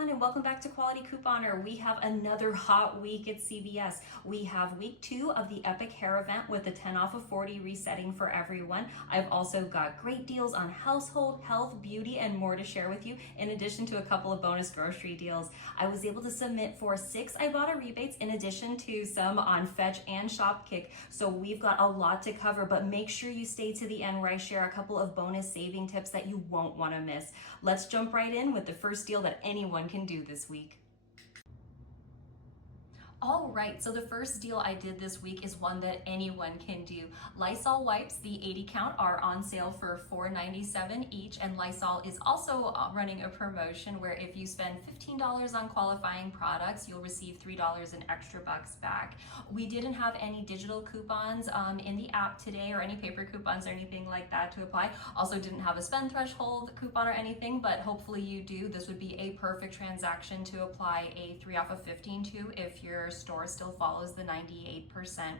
everyone, and welcome back to Quality Couponer. We have another hot week at CVS. We have week 2 of the Epic Hair event with the 10 off of 40 resetting for everyone. I've also got great deals on household, health, beauty, and more to share with you, in addition to a couple of bonus grocery deals. I was able to submit for 6 Ibotta rebates in addition to some on Fetch and Shopkick. So we've got a lot to cover, but make sure you stay to the end where I share a couple of bonus saving tips that you won't want to miss. Let's jump right in with the first deal that anyone can do this week. All right, so the first deal I did this week is one that anyone can do. Lysol wipes, the 80 count, are on sale for $4.97 each, and Lysol is also running a promotion where if you spend $15 on qualifying products, you'll receive $3 in extra bucks back. We didn't have any digital coupons in the app today, or any paper coupons or anything like that to apply. Also didn't have a spend threshold coupon or anything, but hopefully you do. This would be a perfect transaction to apply a 3 off of 15 to if your store still follows the 98%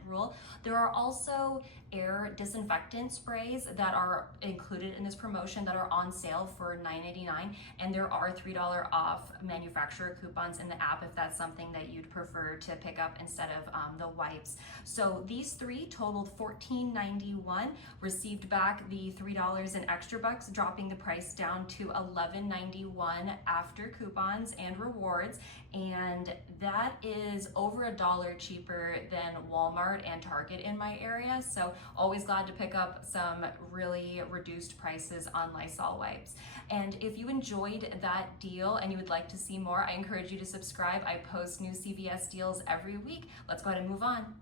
rule. There are also air disinfectant sprays that are included in this promotion that are on sale for $9.99, and there are $3 off manufacturer coupons in the app if that's something that you'd prefer to pick up instead of the wipes. So these three totaled $14.91, received back the $3 in extra bucks, dropping the price down to $11.91 after coupons and rewards, and that is over $1 cheaper than Walmart and Target in my area. So always glad to pick up some really reduced prices on Lysol wipes. And if you enjoyed that deal and you would like to see more, I encourage you to subscribe. I post new CVS deals every week. Let's go ahead and move on.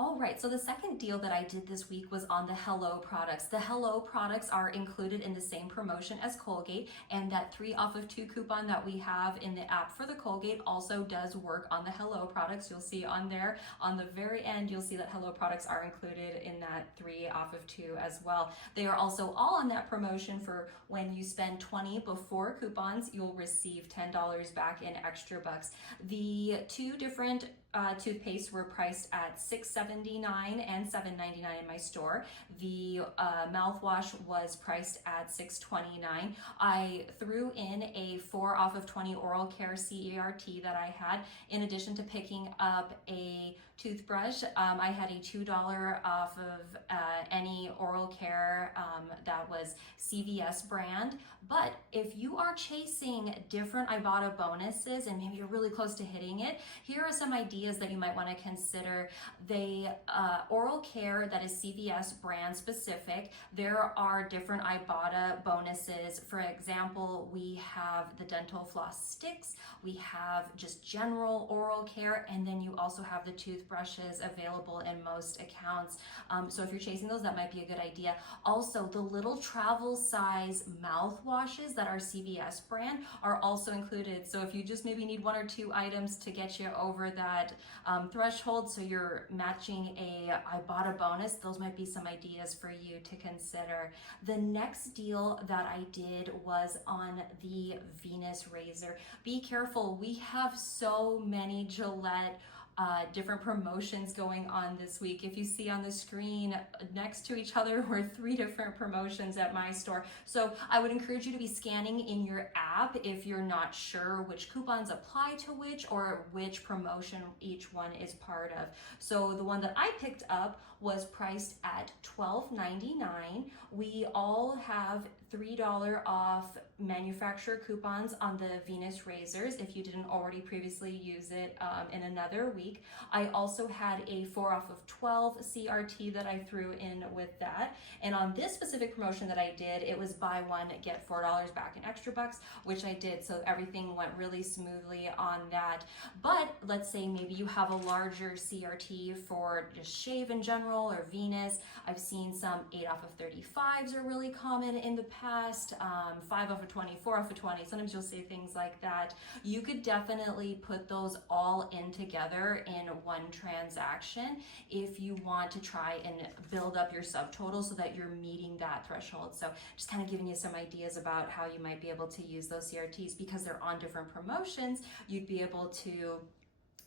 All right, so the second deal that I did this week was on the Hello products. The Hello products are included in the same promotion as Colgate, and that 3 off of 2 coupon that we have in the app for the Colgate also does work on the Hello products. You'll see on there, on the very end, you'll see that Hello products are included in that 3 off of 2 as well. They are also all on that promotion for when you spend $20 before coupons, you'll receive $10 back in extra bucks. The two different toothpaste were priced at $6.79 and $7.99 in my store. The mouthwash was priced at $6.29. I threw in a 4 off of 20 oral care CERT that I had, in addition to picking up a toothbrush. I had a $2 off of any oral care that was CVS brand. But if you are chasing different Ibotta bonuses and maybe you're really close to hitting it, here are some ideas that you might want to consider. The oral care that is CVS brand specific, there are different Ibotta bonuses. For example, we have the dental floss sticks, we have just general oral care, and then you also have the toothbrushes available in most accounts. So if you're chasing those, that might be a good idea. Also, the little travel size mouthwashes that are CVS brand are also included. So if you just maybe need 1 or 2 items to get you over that threshold, so you're matching a Ibotta bonus, those might be some ideas for you to consider. The next deal that I did was on the Venus razor. Be careful, we have so many Gillette different promotions going on this week. If you see on the screen next to each other were 3 different promotions at my store. So I would encourage you to be scanning in your app if you're not sure which coupons apply to which or which promotion each one is part of. So the one that I picked up was priced at $12.99. We all have $3 off manufacturer coupons on the Venus razors if you didn't already previously use it in another week. I also had a 4 off of 12 CRT that I threw in with that. And on this specific promotion that I did, it was buy one, get $4 back in extra bucks, which I did. So everything went really smoothly on that. But let's say maybe you have a larger CRT for just shave in general or Venus. I've seen some 8 off of 35s are really common in the past, 5 off of 20, 4 off of 20. Sometimes you'll see things like that. You could definitely put those all in together in one transaction if you want to try and build up your subtotal so that you're meeting that threshold. So just kind of giving you some ideas about how you might be able to use those CRTs because they're on different promotions. You'd be able to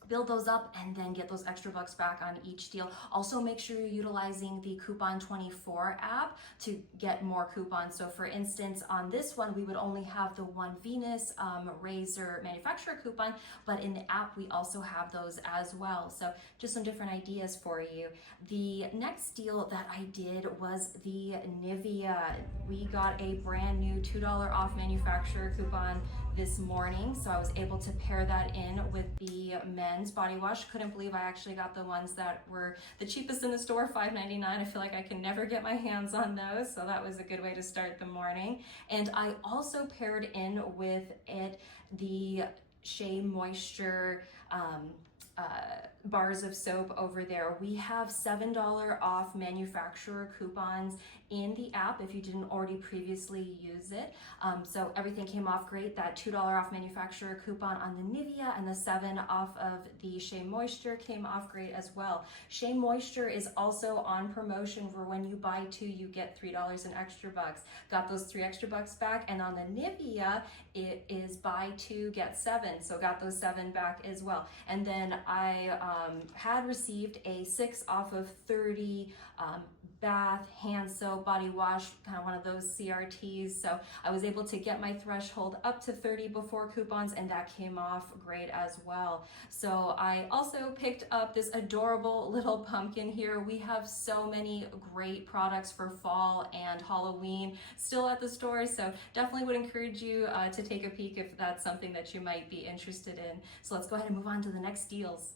build those up and then get those extra bucks back on each deal. Also make sure you're utilizing the Coupon 24 app to get more coupons. So for instance, on this one, we would only have the one Venus razor manufacturer coupon, but in the app, we also have those as well. So just some different ideas for you. The next deal that I did was the Nivea. We got a brand new $2 off manufacturer coupon this morning, so I was able to pair that in with the men's body wash. Couldn't believe I actually got the ones that were the cheapest in the store, $5.99. I feel like I can never get my hands on those, so that was a good way to start the morning. And I also paired in with it the Shea Moisture bars of soap over there. We have $7 off manufacturer coupons in the app if you didn't already previously use it. So everything came off great. That $2 off manufacturer coupon on the Nivea and the 7 off of the Shea Moisture came off great as well. Shea Moisture is also on promotion for when you buy 2, you get $3 in extra bucks. Got those 3 extra bucks back, and on the Nivea, it is buy 2, get 7. So got those 7 back as well. And then I had received a 6 off of 30 bath, hand soap, body wash, kind of one of those CRTs. So I was able to get my threshold up to 30 before coupons, and that came off great as well. So I also picked up this adorable little pumpkin here. We have so many great products for fall and Halloween still at the store, so definitely would encourage you to take a peek if that's something that you might be interested in. So let's go ahead and move on to the next deals.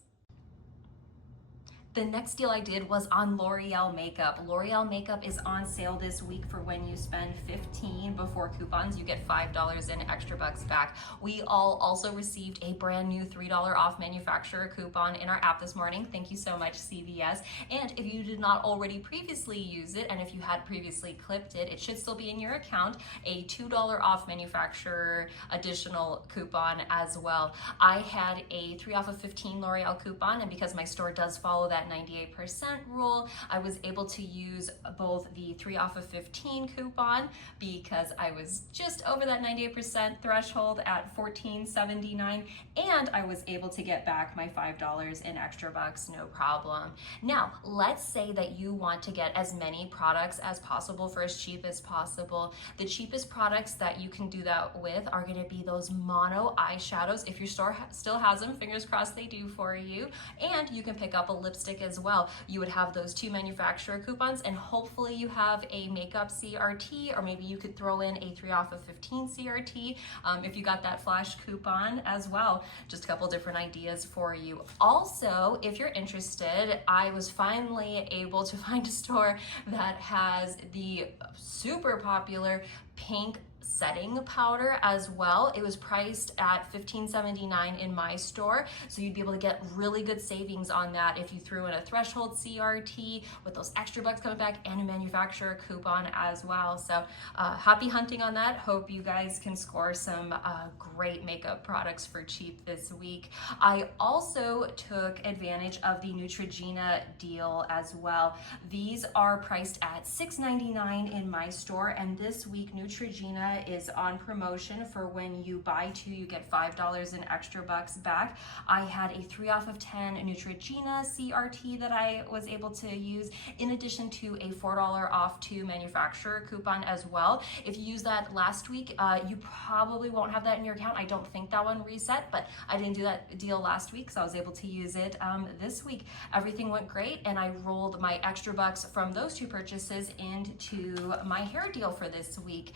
The next deal I did was on L'Oreal makeup. L'Oreal makeup is on sale this week for when you spend $15 before coupons, you get $5 in extra bucks back. We all also received a brand new $3 off manufacturer coupon in our app this morning. Thank you so much, CVS. And if you did not already previously use it, and if you had previously clipped it, it should still be in your account, a $2 off manufacturer additional coupon as well. I had a 3 off of 15 L'Oreal coupon, and because my store does follow that 98% rule, I was able to use both the 3 off of 15 coupon because I was just over that 98% threshold at $14.79, and I was able to get back my $5 in extra bucks, no problem. Now, let's say that you want to get as many products as possible for as cheap as possible. The cheapest products that you can do that with are going to be those mono eyeshadows. If your store still has them, fingers crossed they do for you, and you can pick up a lipstick as well. You would have those 2 manufacturer coupons, and hopefully you have a makeup CRT, or maybe you could throw in a 3 off of 15 CRT if you got that flash coupon as well. Just a couple different ideas for you. Also, if you're interested, I was finally able to find a store that has the super popular pink setting powder as well. It was priced at $15.79 in my store, so you'd be able to get really good savings on that if you threw in a threshold CRT with those extra bucks coming back and a manufacturer coupon as well. So happy hunting on that. Hope you guys can score some great makeup products for cheap this week. I also took advantage of the Neutrogena deal as well. These are priced at $6.99 in my store, and this week Neutrogena is on promotion for when you buy 2, you get $5 in extra bucks back. I had a 3 off of 10 Neutrogena CRT that I was able to use, in addition to a $4 off 2 manufacturer coupon as well. If you used that last week, you probably won't have that in your account. I don't think that one reset, but I didn't do that deal last week, so I was able to use it this week. Everything went great, and I rolled my extra bucks from those 2 purchases into my hair deal for this week.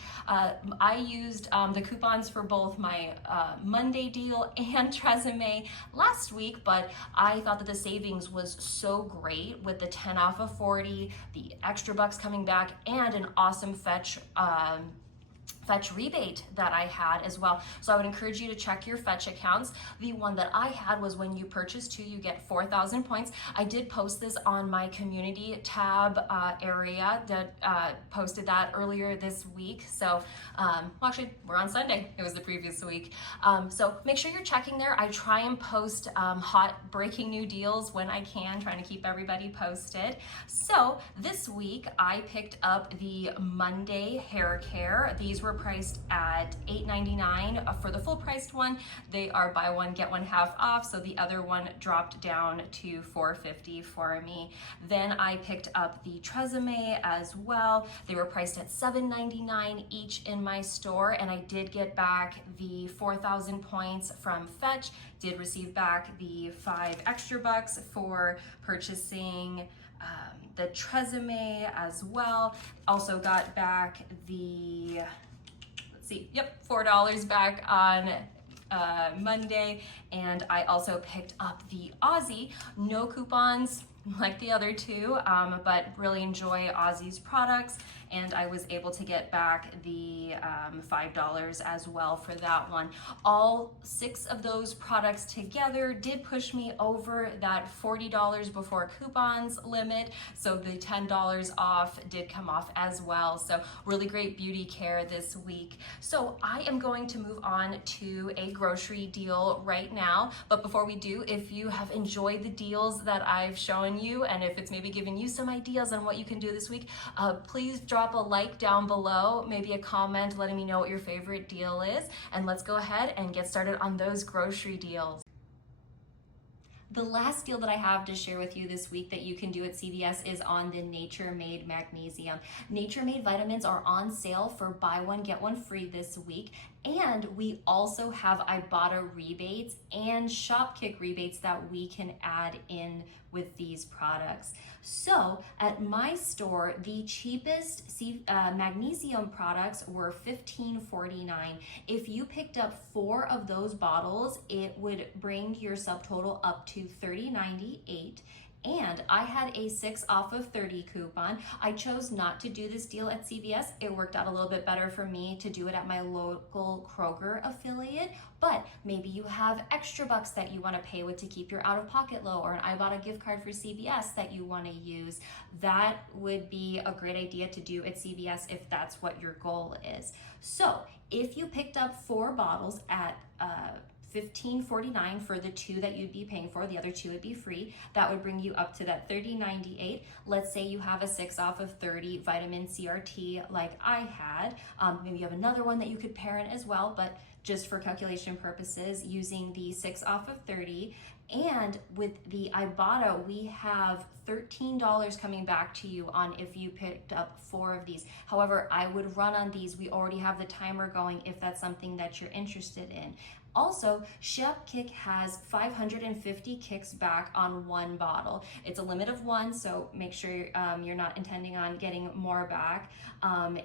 I used the coupons for both my Monday deal and Tresemme last week, but I thought that the savings was so great with the 10 off of 40, the extra bucks coming back, and an awesome fetch rebate that I had as well. So I would encourage you to check your fetch accounts. The one that I had was when you purchase 2, you get 4,000 points. I did post this on my community tab area that posted that earlier this week. So, well, actually, we're on Sunday. It was the previous week. So make sure you're checking there. I try and post hot breaking new deals when I can, trying to keep everybody posted. So this week I picked up the Monday hair care. These were priced at $8.99 for the full priced one. They are buy one, get one half off, so the other one dropped down to $4.50 for me. Then I picked up the Tresemme as well. They were priced at $7.99 each in my store, and I did get back the 4,000 points from Fetch, did receive back the 5 extra bucks for purchasing the Tresemme as well. Also got back the, $4 back on Monday, and I also picked up the Aussie. No coupons like the other two, but really enjoy Aussie's products, and I was able to get back the $5 as well for that one. All 6 of those products together did push me over that $40 before coupons limit, so the $10 off did come off as well. So really great beauty care this week. So I am going to move on to a grocery deal right now, but before we do, if you have enjoyed the deals that I've shown you, and if it's maybe giving you some ideas on what you can do this week, please drop a like down below, maybe a comment letting me know what your favorite deal is, and let's go ahead and get started on those grocery deals. The last deal that I have to share with you this week that you can do at CVS is on the Nature Made Magnesium. Nature Made vitamins are on sale for buy one, get one free this week. And we also have Ibotta rebates and Shopkick rebates that we can add in with these products. So at my store, the cheapest magnesium products were $15.49. If you picked up 4 of those bottles, it would bring your subtotal up to $30.98. And I had a 6 off of 30 coupon. I chose not to do this deal at CVS. It worked out a little bit better for me to do it at my local Kroger affiliate, but maybe you have extra bucks that you want to pay with to keep your out-of-pocket low, or an Ibotta gift card for CVS that you want to use. That would be a great idea to do at CVS if that's what your goal is. So if you picked up 4 bottles at $15.49 for the 2 that you'd be paying for, the other 2 would be free. That would bring you up to that $30.98. Let's say you have a 6 off of 30 vitamin CRT like I had. Maybe you have another one that you could pair in as well, but just for calculation purposes, using the 6 off of 30. And with the Ibotta, we have $13 coming back to you on if you picked up 4 of these. However, I would run on these. We already have the timer going if that's something that you're interested in. Also, Shopkick has 550 kicks back on 1 bottle. It's a limit of 1, so make sure you're not intending on getting more back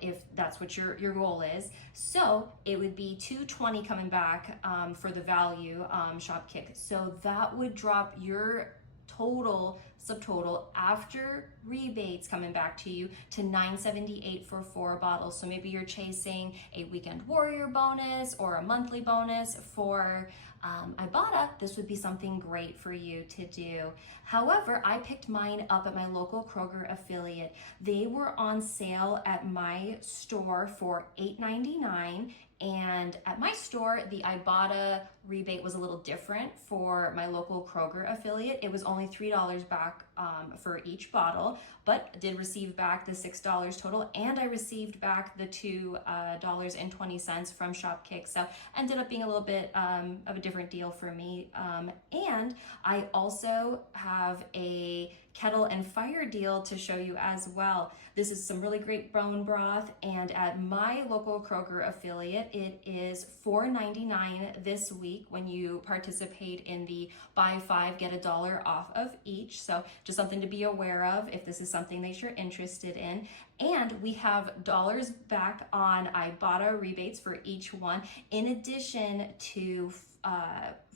if that's what your goal is. So it would be $220 coming back for the value Shopkick. So that would drop your total subtotal after rebates coming back to you to $9.78 for 4 bottles. So maybe you're chasing a weekend warrior bonus or a monthly bonus for Ibotta. This would be something great for you to do. However, I picked mine up at my local Kroger affiliate. They were on sale at my store for $8.99. And at my store, the Ibotta rebate was a little different for my local Kroger affiliate. It was only $3 back for each bottle, but did receive back the $6 total, and I received back the $2.20 from Shopkick. So ended up being a little bit of a different deal for me. And I also have a kettle and fire deal to show you as well. This is some really great bone broth, and at my local Kroger affiliate, it is $4.99 this week when you participate in the buy 5, get $1 off of each. So just something to be aware of if this is something that you're interested in. And we have dollars back on Ibotta rebates for each one, in addition to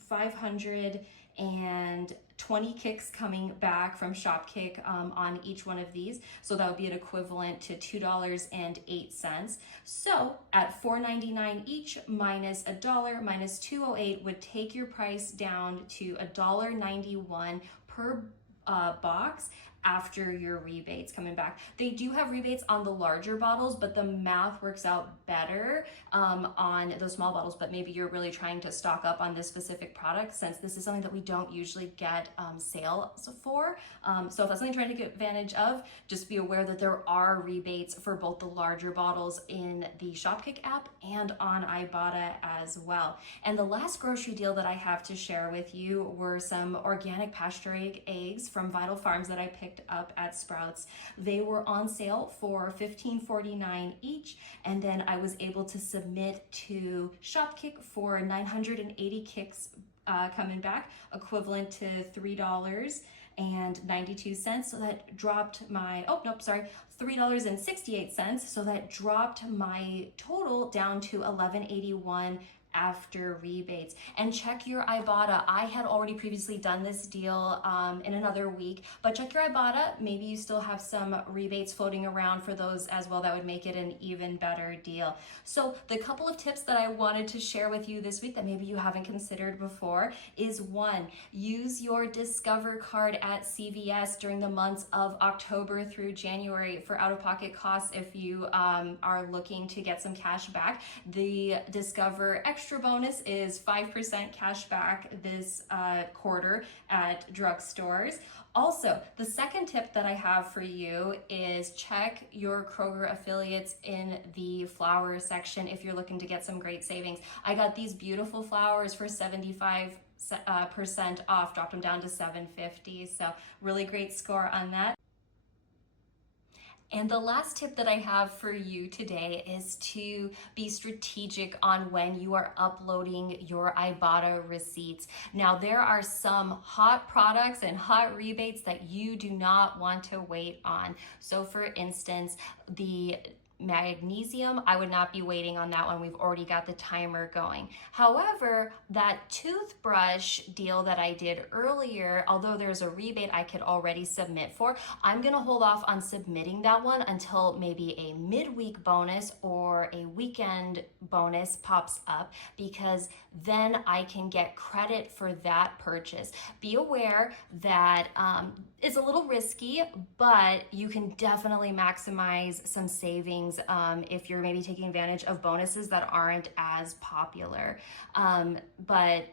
520 kicks coming back from Shopkick on each one of these. So that would be an equivalent to $2.08. So at $4.99 each minus $1 minus $2.08 would take your price down to $1.91 per box after your rebates coming back. They do have rebates on the larger bottles, but the math works out better on those small bottles. But maybe you're really trying to stock up on this specific product, since this is something that we don't usually get sales for. So if that's something you're trying to take advantage of, just be aware that there are rebates for both the larger bottles in the Shopkick app and on Ibotta as well. And the last grocery deal that I have to share with you were some organic pasture-raised eggs from Vital Farms that I picked up at Sprouts. They were on sale for $15.49 each, and then I was able to submit to Shopkick for 980 kicks coming back, equivalent to $3.92. So that dropped my, $3.68. So that dropped my total down to $11.81 after rebates. And check your Ibotta. I had already previously done this deal in another week, but check your Ibotta. Maybe you still have some rebates floating around for those as well. That would make it an even better deal. So the couple of tips that I wanted to share with you this week that maybe you haven't considered before is, one, use your Discover card at CVS during the months of October through January for out-of-pocket costs if you are looking to get some cash back. The Discover Extra bonus is 5% cash back this quarter at drugstores. Also, the second tip that I have for you is check your Kroger affiliates in the flour section if you're looking to get some great savings. I got these beautiful flowers for 75% off, dropped them down to $7.50. So really great score on that. And the last tip that I have for you today is to be strategic on when you are uploading your Ibotta receipts. Now, there are some hot products and hot rebates that you do not want to wait on. So for instance, the magnesium, I would not be waiting on that one. We've already got the timer going. However, that toothbrush deal that I did earlier, although there's a rebate I could already submit for, I'm gonna hold off on submitting that one until maybe a midweek bonus or a weekend bonus pops up, because then I can get credit for that purchase. Be aware that it's a little risky, but you can definitely maximize some savings if you're maybe taking advantage of bonuses that aren't as popular. But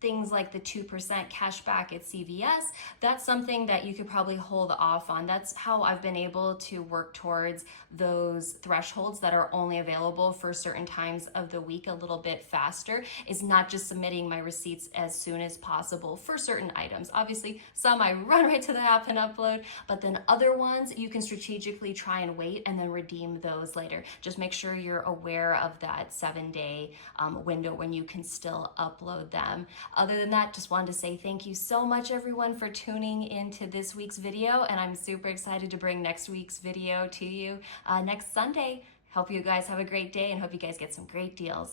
things like the 2% cash back at CVS, that's something that you could probably hold off on. That's how I've been able to work towards those thresholds that are only available for certain times of the week a little bit faster, is not just submitting my receipts as soon as possible for certain items. Obviously, some I run right to the app and upload, but then other ones you can strategically try and wait and then redeem those later. Just make sure you're aware of that 7-day window when you can still upload them. Other than that, just wanted to say thank you so much, everyone, for tuning into this week's video, and I'm super excited to bring next week's video to you next Sunday. Hope you guys have a great day and hope you guys get some great deals.